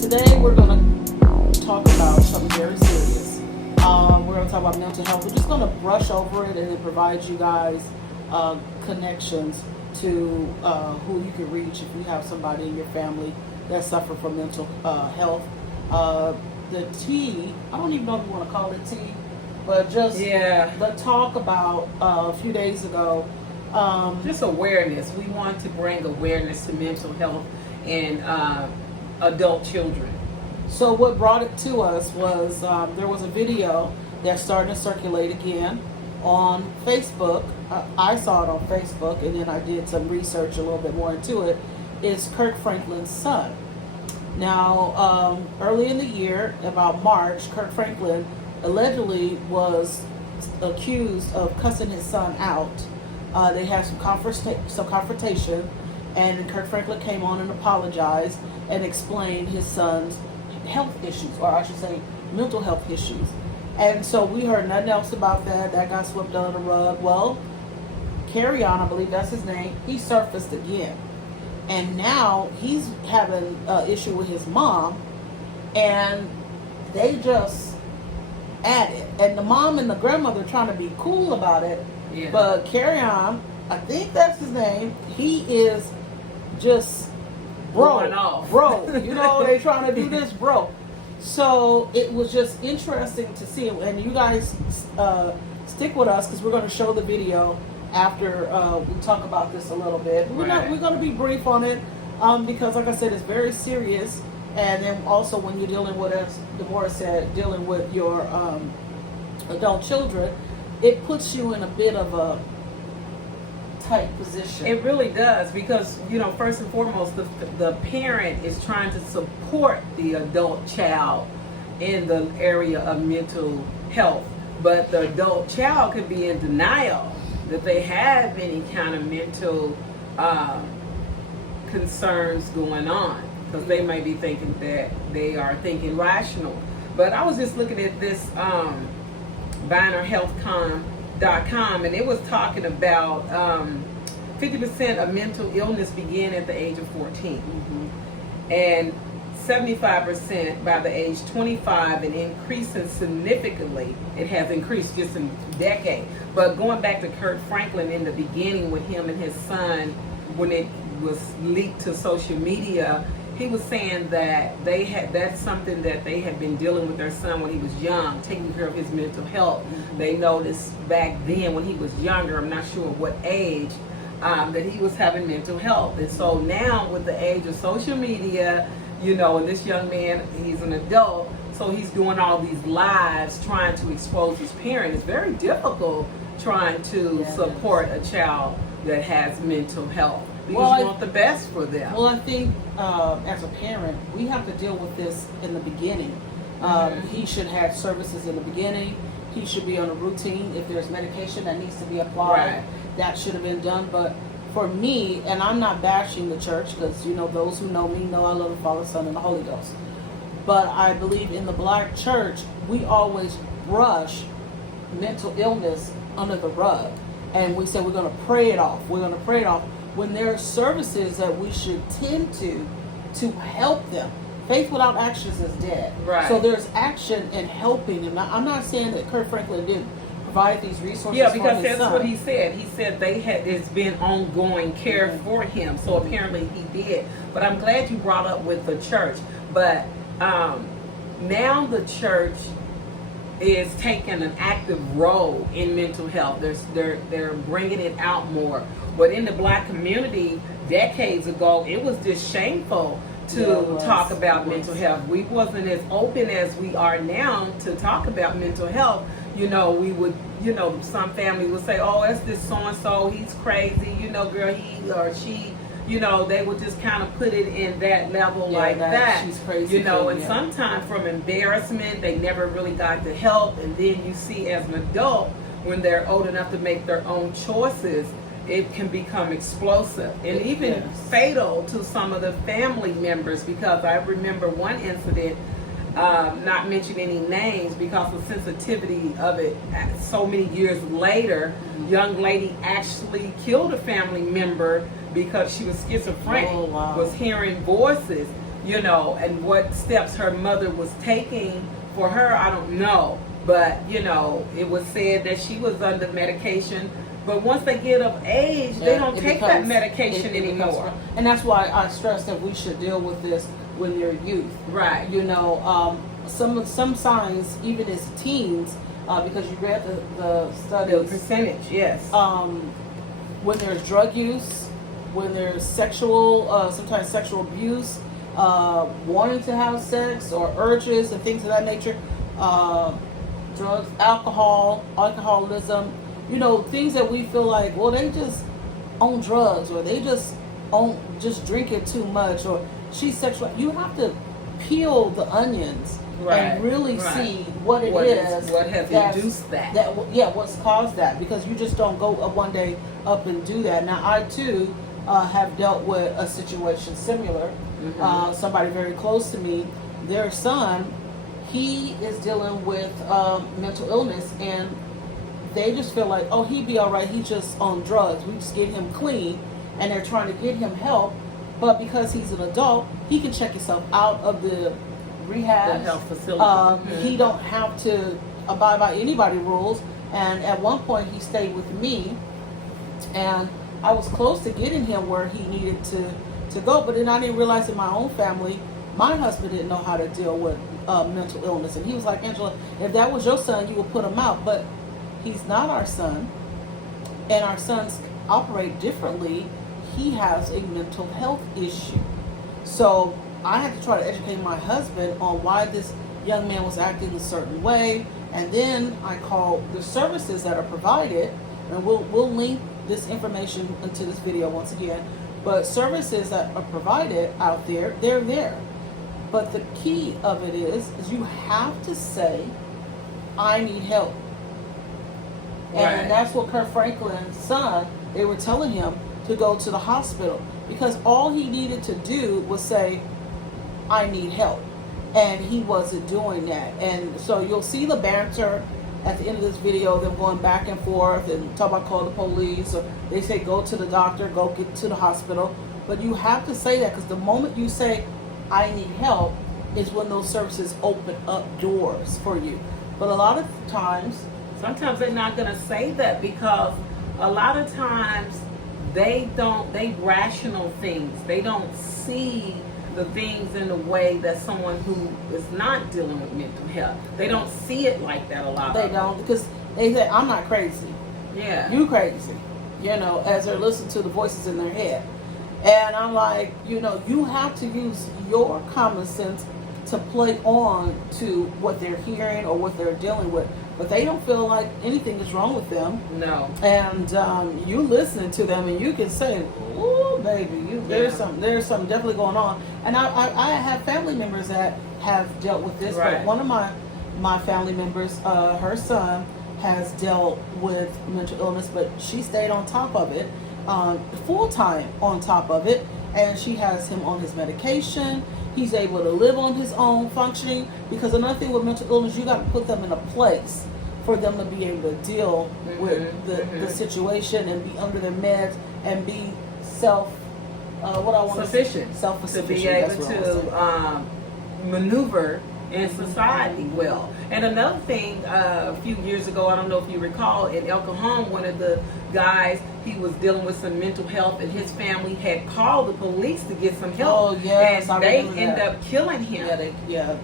Today we're going to talk about something very serious. We're going to talk about mental health. We're just going to brush over it and then provide you guys connections to who you can reach if you have somebody in your family that suffer from mental health. The T, I don't even know if you want to call it T, but just the talk about a few days ago. Just awareness. We want to bring awareness to mental health and adult children. So what brought it to us was there was a video that started to circulate again on Facebook. I saw it on Facebook, and then I did some research a little bit more into it. It's Kirk Franklin's son. Now, early in the year, about March, Kirk Franklin allegedly was accused of cussing his son out. They had some confrontation, and Kirk Franklin came on and apologized and explained his son's health issues, or I should say mental health issues. And so we heard nothing else about that. That got swept under the rug. Well, Kerrion, I believe that's his name, he surfaced again. And now he's having an issue with his mom, and they just at it. And the mom and the grandmother trying to be cool about it. Yeah. But Kerrion, I think that's his name, he is just bro. You know, they trying to do this, bro. So it was just interesting to see, and you guys stick with us because we're going to show the video after we talk about this a little bit. We're going to be brief on it because, like I said, it's very serious. And then also when you're dealing with, as Deborah said, dealing with your adult children, it puts you in a bit of a tight position. It really does, because first and foremost, the parent is trying to support the adult child in the area of mental health, but the adult child could be in denial that they have any kind of mental concerns going on, because they may be thinking that they are thinking rational. But I was just looking at this BannerHealthCom.com, and it was talking about 50% of mental illness begin at the age of 14, and 75% by the age 25, and increasing significantly. It has increased just in a decade. But going back to Kirk Franklin in the beginning with him and his son, when it was leaked to social media, he was saying that that's something that they had been dealing with their son when he was young, taking care of his mental health. They noticed back then when he was younger, I'm not sure what age, that he was having mental health. And so now with the age of social media, and this young man, he's an adult, so he's doing all these lives trying to expose his parent. It's very difficult trying to support a child that has mental health, because you want the best for them. Well, I think as a parent, we have to deal with this in the beginning. He should have services in the beginning. He should be on a routine. If there's medication that needs to be applied, that should have been done. But for me, and I'm not bashing the church, because those who know me know I love the Father, Son, and the Holy Ghost. But I believe in the Black church, we always brush mental illness under the rug, and we say we're going to pray it off. We're going to pray it off when there are services that we should tend to help them. Faith without actions is dead. Right. So there's action in helping them. Now, I'm not saying that Kirk Franklin didn't provide these resources. Yeah, because for his that's son. what he said. He said it's been ongoing care for him. So apparently he did. But I'm glad you brought up with the church. But now the church is taking an active role in mental health. They're bringing it out more. But in the Black community, decades ago, it was just shameful to talk about mental health. We wasn't as open as we are now to talk about mental health. We would, some family would say, oh, that's this so-and-so, he's crazy, girl, he or she, they would just kind of put it in that level like that. She's crazy. And sometimes from embarrassment, they never really got the help. And then you see as an adult, when they're old enough to make their own choices, it can become explosive and even fatal to some of the family members, because I remember one incident, not mentioning any names because of sensitivity of it, so many years later, young lady actually killed a family member because she was schizophrenic, was hearing voices. you know, and what steps her mother was taking for her, I don't know. But, you know, it was said that she was under medication. But once they get of age, they don't take that medication anymore. And that's why I stress that we should deal with this when they're youth. Right. You know, some signs, even as teens, because you read the studies. The percentage, yes. When there's drug use, when there's sometimes sexual abuse, wanting to have sex or urges and things of that nature, drugs, alcoholism, you know, things that we feel like, well, they just on drugs, or they just drink it too much, or she's sexual. You have to peel the onions and really see what it is. What has induced that? What's caused that? Because you just don't go one day up and do that. Now, I too have dealt with a situation similar. Somebody very close to me, their son, he is dealing with mental illness, and they just feel like, oh, he'd be all right. He's just on drugs. We just get him clean, and they're trying to get him help. But because he's an adult, he can check himself out of the rehab, the health facility. He don't have to abide by anybody's rules. And at one point, he stayed with me, and I was close to getting him where he needed to go. But then I didn't realize in my own family, my husband didn't know how to deal with mental illness. And he was like, Angela, if that was your son, you would put him out. But he's not our son, and our sons operate differently. He has a mental health issue. So I had to try to educate my husband on why this young man was acting a certain way. And then I called the services that are provided, and we'll link this information into this video once again. But services that are provided out there, they're there. But the key of it is you have to say, I need help. And that's what Kirk Franklin's son, they were telling him to go to the hospital, because all he needed to do was say, I need help. And he wasn't doing that. And so you'll see the banter at the end of this video, them going back and forth and talk about call the police, or they say go to the doctor, go get to the hospital. But you have to say that, because the moment you say, I need help, is when those services open up doors for you. But a lot of times, sometimes they're not going to say that, because a lot of times they rational things. They don't see the things in the way that someone who is not dealing with mental health, they don't see it like that a lot. They don't, because they say, I'm not crazy. Yeah. You crazy. You know, as they're listening to the voices in their head. And I'm like, you know, you have to use your common sense to play on to what they're hearing or what they're dealing with. But they don't feel like anything is wrong with them. No. And you listening to them, and you can say, "Ooh, baby, there's something definitely going on." And I have family members that have dealt with this. Right. But one of my family members, her son has dealt with mental illness, but she stayed on top of it, full time on top of it, and she has him on his medication. He's able to live on his own functioning, because another thing with mental illness, you got to put them in a place for them to be able to deal with the situation and be under their meds and be self-sufficient to be able to maneuver in society well. And another thing, a few years ago, I don't know if you recall, in El Cajon, one of the guys, he was dealing with some mental health, and his family had called the police to get some help. Oh, yes, and they ended up killing him.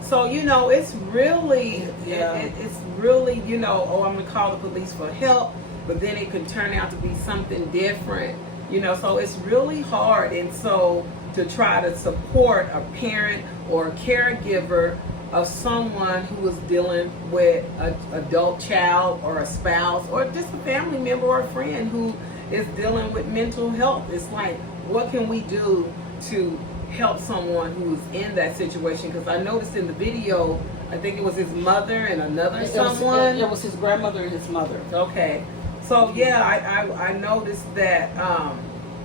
So, you know, it's really, it's really, you know, oh, I'm going to call the police for help, but then it could turn out to be something different, you know, so it's really hard. And so to try to support a parent or a caregiver of someone who is dealing with an adult child or a spouse or just a family member or a friend who is dealing with mental health. It's like, what can we do to help someone who's in that situation? Because I noticed in the video, I think it was his mother and another someone. It was his grandmother and his mother. Okay. So yeah, I noticed that,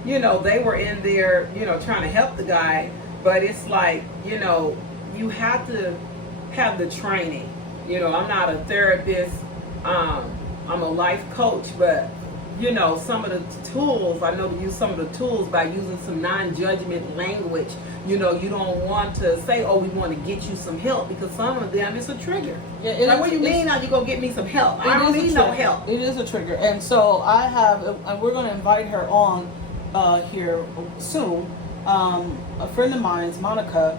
you know, they were in there, you know, trying to help the guy, but it's like, you know, you have to have the training. You know, I'm not a therapist, I'm a life coach, but you know, some of the tools. I know to use some of the tools by using some non-judgment language. You know, you don't want to say, "Oh, we want to get you some help," because some of them it's a trigger. Yeah, like, what do you mean? Now you gonna get me some help? I don't need no help. It is a trigger, and so I have, and we're going to invite her on here soon. A friend of mine's, Monica.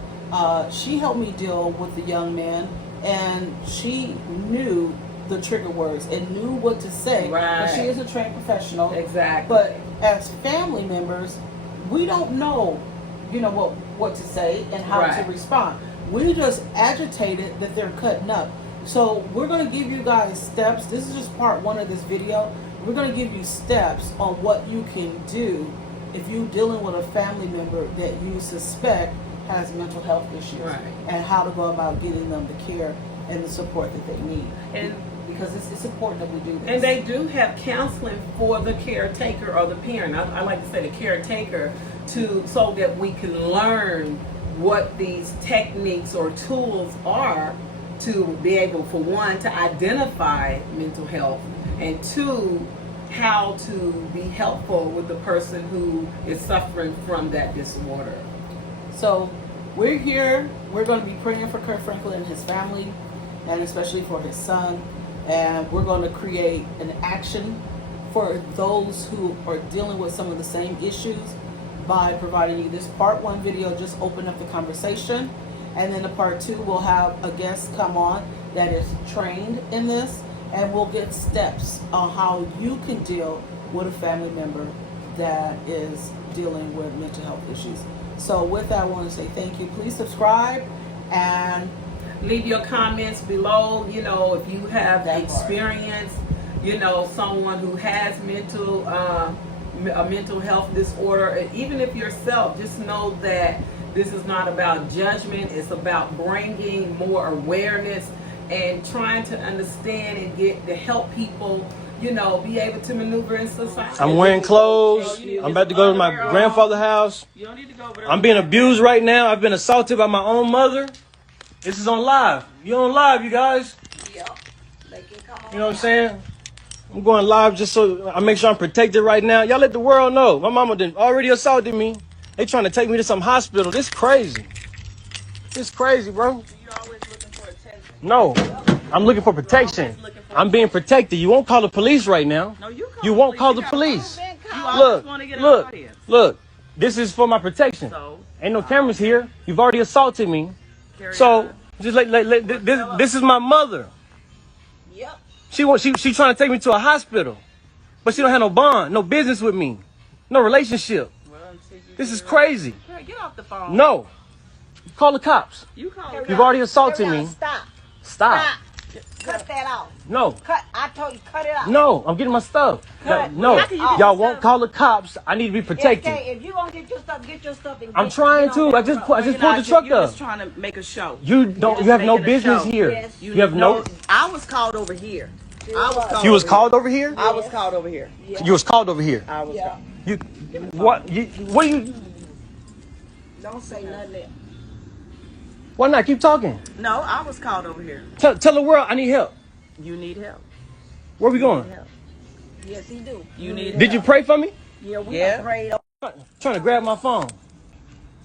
She helped me deal with the young man, and she knew the trigger words and knew what to say. Right. She is a trained professional. Exactly. But as family members, we don't know, you know, what to say and how to respond. We just agitated that they're cutting up. So we're going to give you guys steps. This is just part one of this video. We're going to give you steps on what you can do if you're dealing with a family member that you suspect has mental health issues, and how to go about getting them the care and the support that they need. And because it's important that we do this. And they do have counseling for the caretaker or the parent. I like to say the caretaker, so that we can learn what these techniques or tools are to be able, for one, to identify mental health, and two, how to be helpful with the person who is suffering from that disorder. So we're here. We're going to be praying for Kirk Franklin and his family, and especially for his son. And we're going to create an action for those who are dealing with some of the same issues by providing you this part one video. Just open up the conversation, and then the part two, we'll have a guest come on that is trained in this, and we'll get steps on how you can deal with a family member that is dealing with mental health issues. So with that, I want to say thank you. Please subscribe and leave your comments below. You know, if you have experience, you know, someone who has a mental health disorder, even if yourself, just know that this is not about judgment. It's about bringing more awareness and trying to understand and get to help people, you know, be able to maneuver in society. I'm wearing clothes. I'm about to go to my grandfather's house. You don't need to go over there. I'm being abused right now. I've been assaulted by my own mother. This is on live. You on live, you guys? Yep. They can come on. You know what I'm saying? I'm going live just so I make sure I'm protected right now. Y'all let the world know. My mama already assaulted me. They trying to take me to some hospital. This crazy. This crazy, bro. You always looking for attention. No, I'm looking for protection. I'm being protected. You won't call the police right now. No, you You won't call the police. Look. This is for my protection. So, Ain't no cameras here. You've already assaulted me. So just this is my mother. Yep. She trying to take me to a hospital, but she don't have no bond, no business with me, no relationship. This is crazy. Get off the phone. No, call the cops. You call. You've already assaulted me. Stop. Cut that off. No. Cut. I told you, cut it off. No, I'm getting my stuff. No, y'all won't call the cops. I need to be protected. If you gonna get your stuff. And I'm trying to. I just pulled the truck You're up. just trying to make a show. You have no business here. Yes. You have no. I was called over here. You was called over here. I was called over here. You was called over here. I was called. You what? What are you? Don't say nothing else. Why not? Keep talking. No, I was called over here. Tell the world I need help. You need help. Where we going? Yes, he do. You need help. Did you pray for me? Yeah, we done prayed. Trying to grab my phone.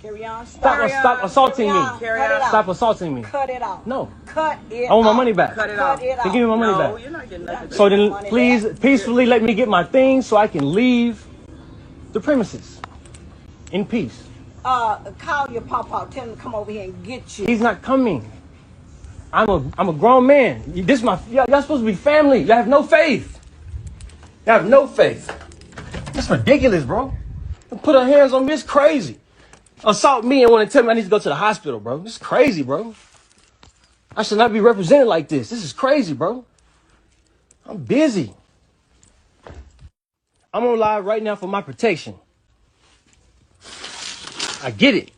Kerrion, Stop assaulting me. Kerrion, Stop assaulting me. Cut it off. No. Cut it I want my off. money back. Cut it Cut off. it off. Then give me my money No, back. you're not getting nothing. So then, money please, back. peacefully let me get my things so I can leave the premises in peace. Call your papa. Tell him to come over here and get you. He's not coming. I'm a grown man. Y'all supposed to be family. Y'all have no faith. Y'all have no faith. That's ridiculous, bro. Put her hands on me. It's crazy. Assault me and want to tell me I need to go to the hospital, bro. This is crazy, bro. I should not be represented like this. This is crazy, bro. I'm busy. I'm on live right now for my protection. I get it.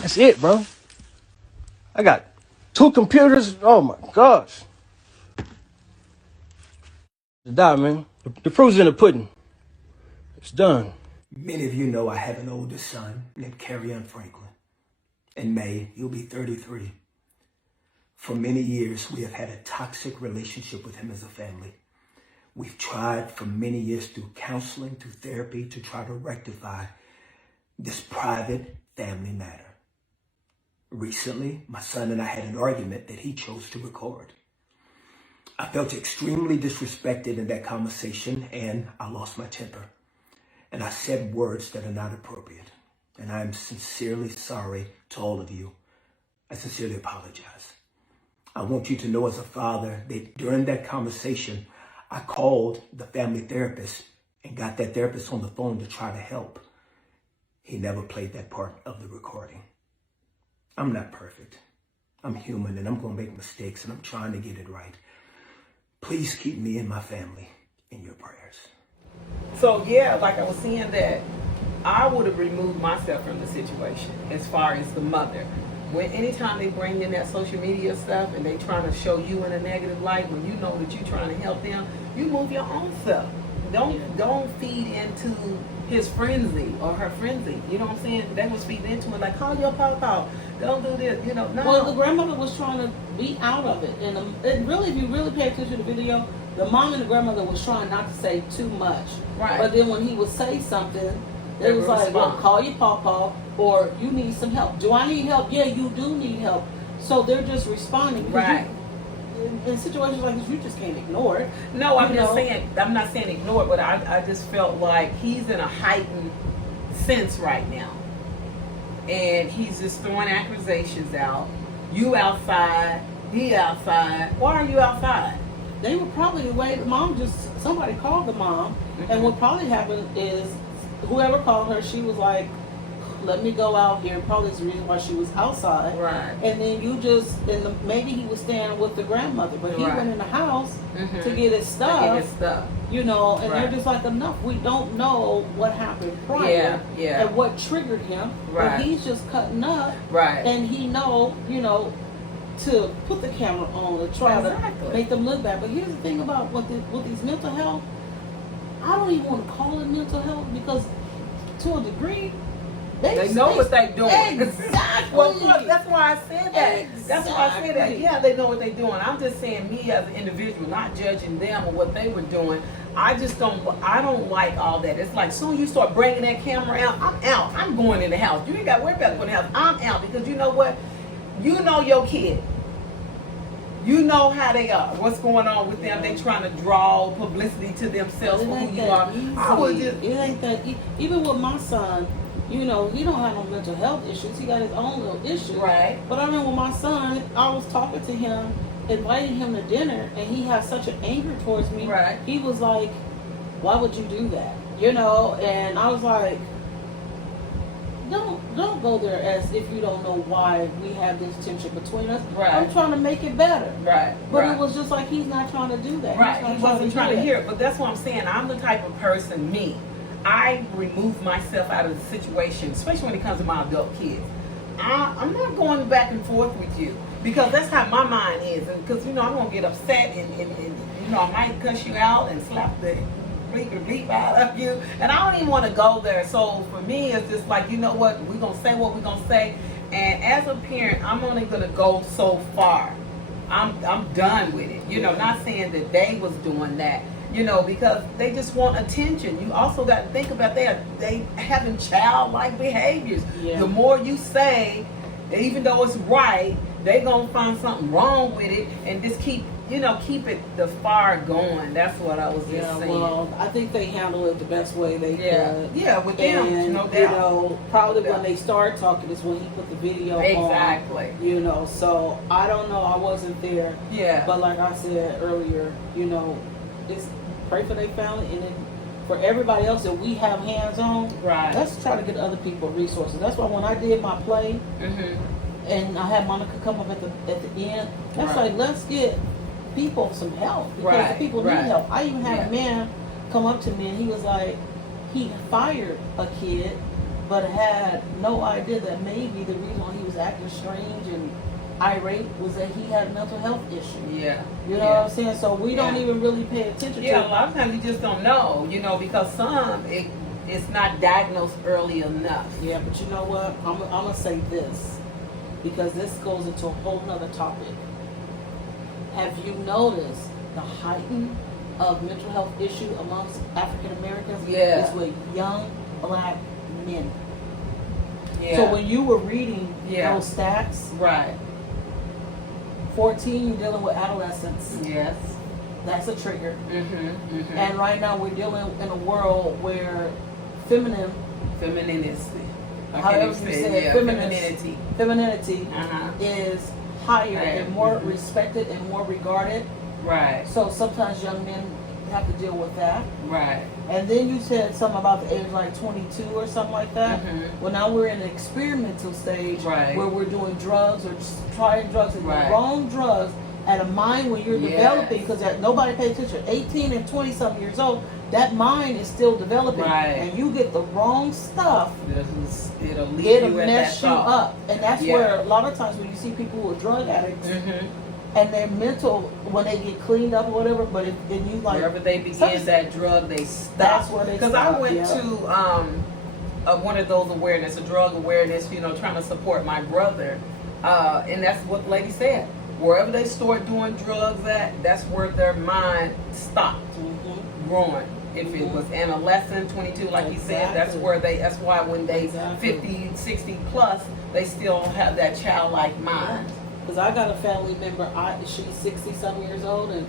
That's it, bro. I got 2 computers. Oh my gosh. Die, man. The proof's in the pudding. It's done. Many of you know I have an older son named Kerrion Franklin. In May, he'll be 33. For many years, we have had a toxic relationship with him as a family. We've tried for many years through counseling, through therapy, to try to rectify this private family matter. Recently, my son and I had an argument that he chose to record. I felt extremely disrespected in that conversation, and I lost my temper. And I said words that are not appropriate. And I am sincerely sorry to all of you. I sincerely apologize. I want you to know as a father that during that conversation, I called the family therapist and got that therapist on the phone to try to help. He never played that part of the recording. I'm not perfect. I'm human and I'm going to make mistakes and I'm trying to get it right. Please keep me and my family in your prayers. So yeah, like I was saying, that I would have removed myself from the situation as far as the mother. When anytime they bring in that social media stuff and they trying to show you in a negative light, when you know that you're trying to help them, you move your own self. Don't feed into his frenzy or her frenzy. You know what I'm saying? They was feeding into it like, call your papa, don't do this. You know, no. Well, the grandmother was trying to be out of it, and really, if you really pay attention to the video, the mom and the grandmother was trying not to say too much. Right. But then when he would say something, They it was would like, well, respond. call your papa, or you need some help. Do I need help? Yeah, you do need help. So they're just responding. because Right. in situations like this, you just can't ignore it. No, I'm You just know? saying, I'm not saying ignore it, but I just felt like he's in a heightened sense right now. And he's just throwing accusations out. You outside, he outside. Why are you outside? They were probably the way the mom somebody called the mom, and what probably happened is whoever called her, she was like, let me go out here. Probably is the reason why she was outside. Right. And then maybe he was staying with the grandmother, but he Right. went in the house Mhm. to get his stuff. To get his stuff. You know, and Right. they're just like, enough. We don't know what happened prior Yeah, yeah. and what triggered him. Right. But he's just cutting up, Right. and he to put the camera on and try Exactly. to make them look bad. But here's the thing about with these mental health, I don't even want to call it mental health because to a degree, They know what they're doing. Exactly. Well, look, that's why I said that. That's why I said that. Exactly. Yeah, they know what they're doing. I'm just saying, me as an individual, not judging them or what they were doing. I don't like all that. It's like, soon you start bringing that camera out, I'm out. I'm going in the house. You ain't got to worry about going in the house. I'm out because you know what? You know your kid. You know how they are. What's going on with them? They trying to draw publicity to themselves for who you are. I would just, It ain't that even with my son, he don't have no mental health issues. He got his own little issues. Right. But I remember my son, I was talking to him, inviting him to dinner, and he had such an anger towards me. Right. He was like, why would you do that? And I was like, don't go there as if you don't know why we have this tension between us. Right. I'm trying to make it better. right. But right. it was just like he's not trying to do that. Right, he wasn't trying to do hear it. But that's what I'm saying. I'm the type of person, I remove myself out of the situation, especially when it comes to my adult kids. I'm not going back and forth with you because that's how my mind is. And because, I'm going to get upset and I might cuss you out and slap the bleep out of you. And I don't even want to go there. So for me, it's just like, you know what? We're going to say what we're going to say. And as a parent, I'm only going to go so far. I'm done with it. Not saying that they was doing that, because they just want attention. You also got to think about they having childlike behaviors. Yeah. The more you say, even though it's right, they gonna find something wrong with it and just keep it the fire going. That's what I was just saying. Well, I think they handle it the best way they could. Yeah, with them, And, no doubt. probably No when doubt. they started talking is when he put the video Exactly. on. So I don't know. I wasn't there. Yeah. But like I said earlier, just pray for their family, and then for everybody else that we have hands on, Right. let's try to get other people resources. That's why when I did my play, Mm-hmm. and I had Monica come up at the end, that's Right. like, let's get people some help because Right, the people right. need help. I even had Yeah. a man come up to me and he was like, he fired a kid, but had no idea that maybe the reason why he was acting strange and irate was that he had a mental health issue. Yeah. You know what I'm saying? So we don't Yeah. even really pay attention Yeah, a to it. lot of times you just don't know, because it's not diagnosed early enough. Yeah, but you know what? I'm gonna say this because this goes into a whole nother topic. Have you noticed the heightened of mental health issue amongst African Americans Yeah. is with young black men. Yeah. So when you were reading Yeah. those stats, Right. 14, you're dealing with adolescence. Yes. That's a trigger. Mm-hmm. And right now we're dealing in a world where femininity, however you say it, femininity Uh-huh. is higher Right. and more Mhm. respected and more regarded. Right. So sometimes young men have to deal with that. Right. And then you said something about the age like 22 or something like that. Mhm. Well, now we're in an experimental stage Right. where we're doing drugs or just trying drugs and Right. the wrong drugs at a mind when you're Yes. developing, because nobody pays attention. 18 and 20 something years old, that mind is still developing. Right. And you get the wrong stuff, It'll leave it'll you at mess that you thought. up. And that's Yeah. where a lot of times when you see people who are drug addicts Mm-hmm. and their mental, when they get cleaned up or whatever, but and you like, Wherever they begin something- that drug, they stop. That's where they Because I stop, went yeah. to one of those awareness, a drug awareness, trying to support my brother. And that's what the lady said. Wherever they start doing drugs at, that's where their mind stopped Mhm. growing. If it was adolescent, 22, like you said, that's Exactly. that's why when they Exactly. 50, 60 plus, they still have that childlike mind. Because I got a family member, she's 60 some years old and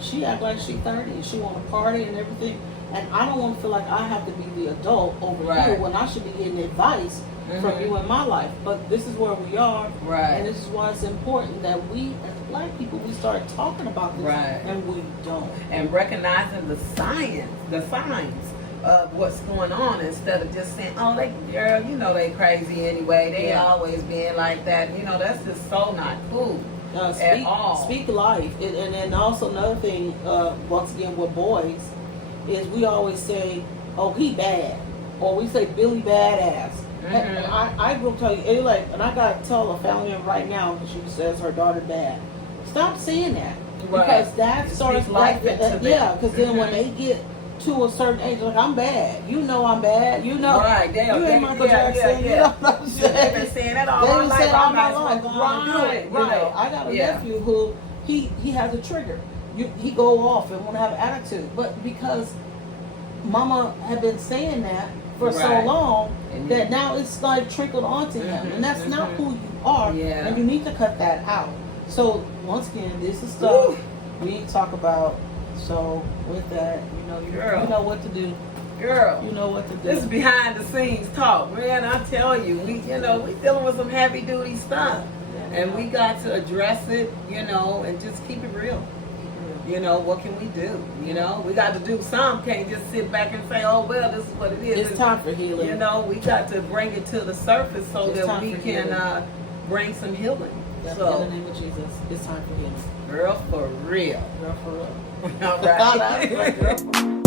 she act like she's 30 and she want to party and everything. And I don't want to feel like I have to be the adult over Right. here when I should be getting advice from Mhm. you in my life. But this is where we are. Right. And this is why it's important that we as black people, we start talking about this. Right. And we don't. And recognizing the signs of what's going on instead of just saying, oh, girl, they crazy anyway. They Yeah. always been like that. That's just so not cool at all. Speak life. And then also another thing, once again with boys, is we always say, oh, he bad. Or we say Billy badass. And I will tell you, and I got to tell a family member right now because she says her daughter bad. Stop saying that. Right. Because that It starts speaks life into them. yeah, because then when they get to a certain age, like, I'm bad. You know I'm bad. You know. Right, you ain't Michael Jackson. You know what I'm saying? They've been saying that all They my been life. saying all I my might as well life. go on and do it. Right. I got a nephew who he has a trigger. He go off and want to have an attitude, but because Mama had been saying that for so Right. long And that now it's like trickled onto him, and that's not who you are. Yeah. And you need to cut that out. So once again, this is stuff we need to talk about. So with that, Girl. you know what to do. Girl. You know what to do. This is behind the scenes talk, man. I tell you, we dealing with some heavy duty stuff, and we got to address it, and just keep it real. What can we do? We got to do some. Can't just sit back and say, oh well, this is what it is. It's time for healing. We got to bring it to the surface so It's that time we for can healing. bring some healing. In the So, name of Jesus, it's time for healing. girl, for real. Girl, for real. All right. That's right, girl.